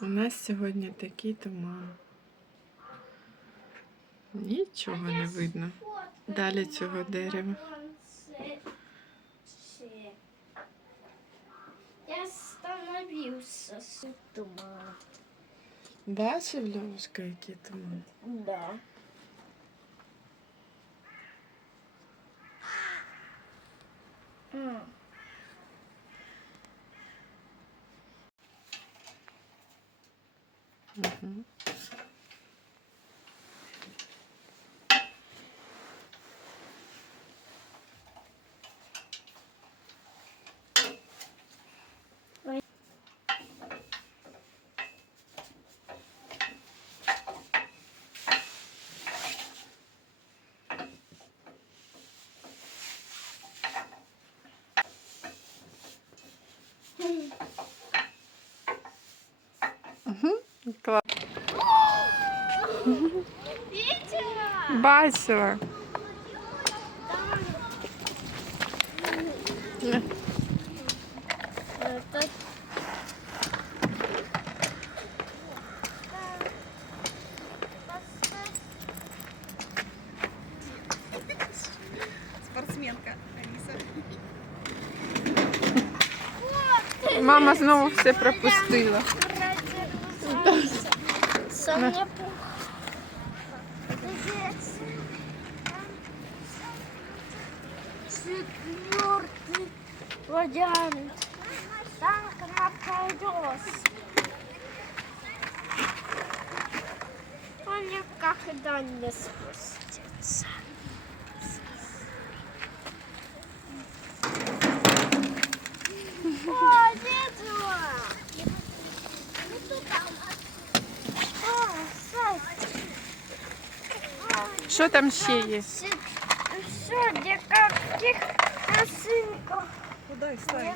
У нас сьогодні такий туман. Нічого не видно. Далі цього дерева. Я остановился с туманом. Бачив, Льовушка, який туман? Да. М. Угу. Клас. Бачила. Спортсменка Алиса. Мама знову все пропустила. Саня Пух. Четвертый водяный. Танк на колес. Он никогда не спустится. Що там ще є? Все, яка каких косынков. Куда их ставить?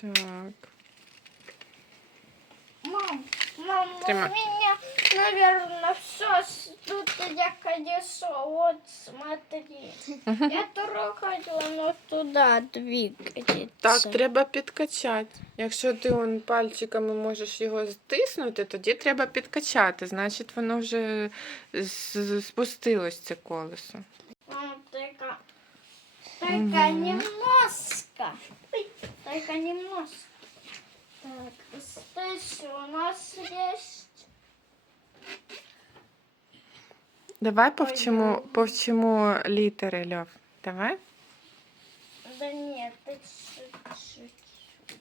Так. Мам, мам, Тримай. у меня, наверное, все тут я колесо. Вот, смотри. Я трогаю, оно туда двигается. Так, треба підкачати. Якщо ти он пальчиками можеш його стиснути, тоді треба підкачати. Значить, воно вже з- спустилось це колесо. Только, Мгм. немножко. Ой, только немножко. Так, здесь у нас есть... Давай повчимо, Ой, повчимо літери, Льов. Давай. Да нет, это чуть-чуть.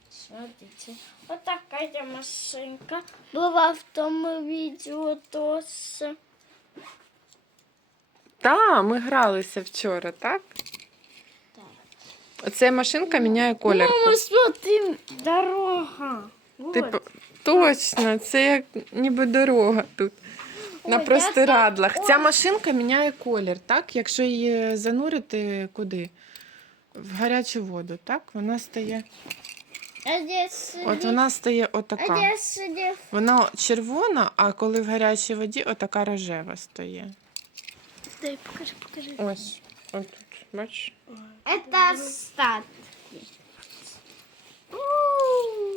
Смотрите, вот такая машинка была в том видео тоже. Так, ми гралися вчора, так? Оця машинка міняє колір. Мама, смотри, дорога. Вот. Типу, точно, це як ніби дорога тут. На Ой, простирадлах. я Ця машинка міняє колір, так? Якщо її занурити куди? В гарячу воду, так? Вона стає. А здесь От вона стає А отака. здесь Вона червона, а коли в гарячій воді отака рожева стає. Дай, покажи, покажи. Ось. От бачиш? Это стат.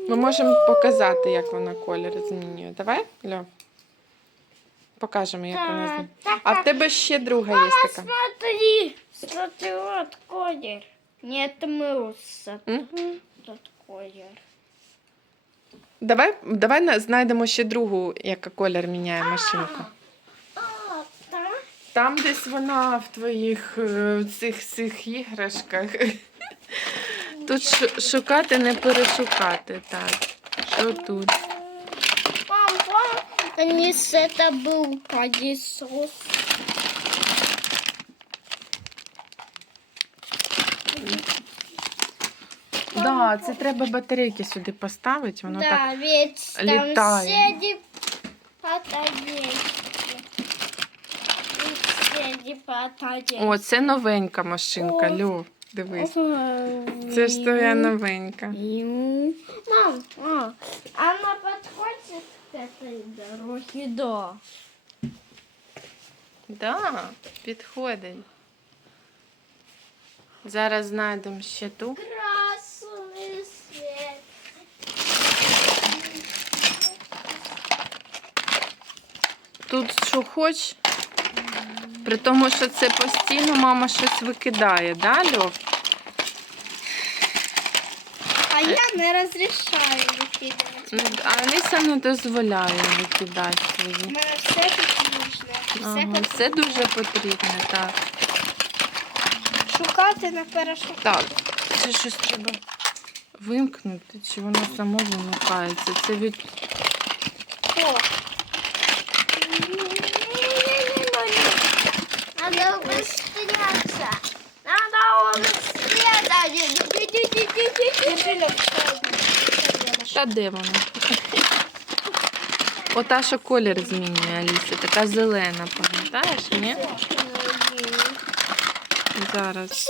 Ми можемо показати, як вона колір змінює. Давай, Льов? Покажемо, як вона змінює. А в тебе ще друга є така. Смотри, смотри, вот колер. Нет мыса. Мгм. Тут колер. Давай, давай знайдемо ще другу, яка колір міняє машинку. Там десь вона в твоїх е, цих, цих іграшках. Тут шукати, не перешукати. Так. Що тут? Папа, ніс це був пылесос. Да, це треба батарейки сюди поставити, воно да, так ведь там літає. сіді батарейки. О, це новенька машинка. Льов, дивись. Це ж твоя новенька. Мам, а, она подходит к этой дороге, да. Да, підходить. Зараз знайдемо ще ту. Красный свет. Тут що хоч. При тому, що це постійно мама щось викидає, да, Льов? А я не разрешаю выкидывать. Ну, А Аліса не дозволяє викидати У свої. мене все тут нужно. Все Ага, все дуже потрібно, так. шукати на першому. Так, це щось треба вимкнути, чи воно само вимикається. Це від. О. Надо убыстряться. Надо убыстряться. Та де воно? Ота, що колір змінює Аліса, така зелена, пам'ятаєш, ні? Зараз.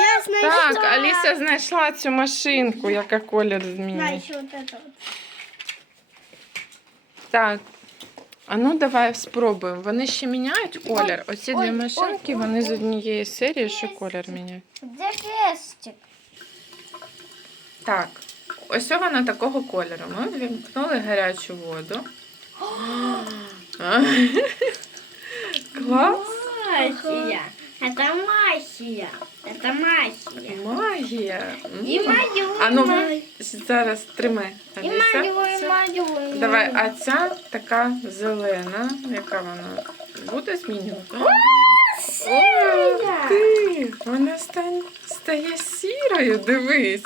Я знаю, Так, Аліса знайшла цю машинку, яка колір змінює. Знаю, що вот это вот. Так. А ну давай спробуємо. Вони ще міняють колір. Оці ой, дві машинки, ой, вони з однієї серії, що колір міняють. Де хрестик? Так, ось вона такого кольору. Ми вімкнули гарячу воду. Клас! Это магия. Это магия. Магія! М. И мою, А ну, зараз тримай. И Аліса. Це- мою. и Давай, а ця така зелена, яка вона буде змінювати? О, ти! Вона стань, стає сірою, дивись.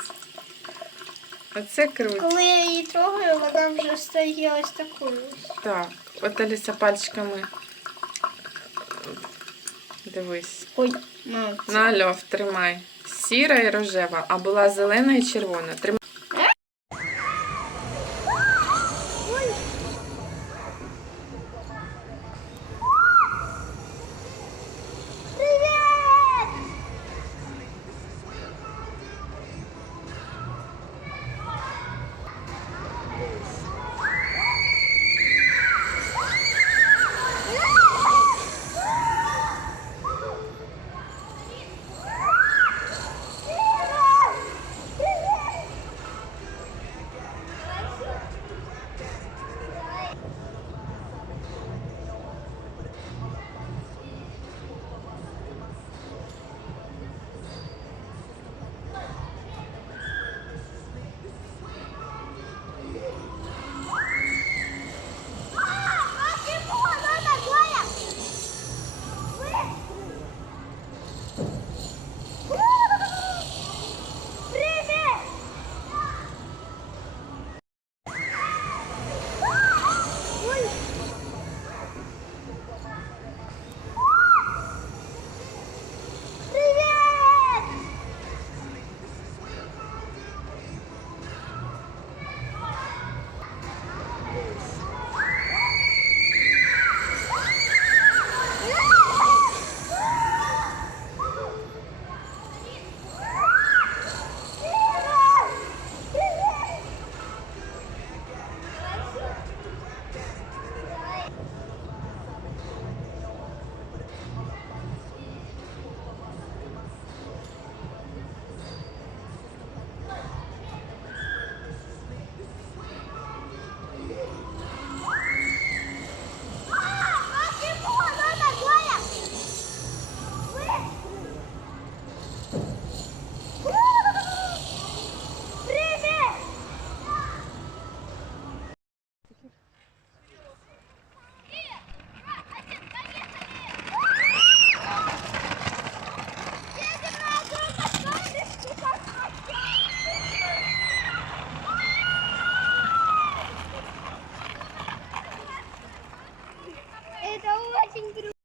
Оце круто. Коли я її трогаю, вона вже стає ось такою. Так, от Аліса пальчиками. Дивись. Ой, мам. На льов, тримай. Сіра і рожева, а була зелена і червона. Тримай.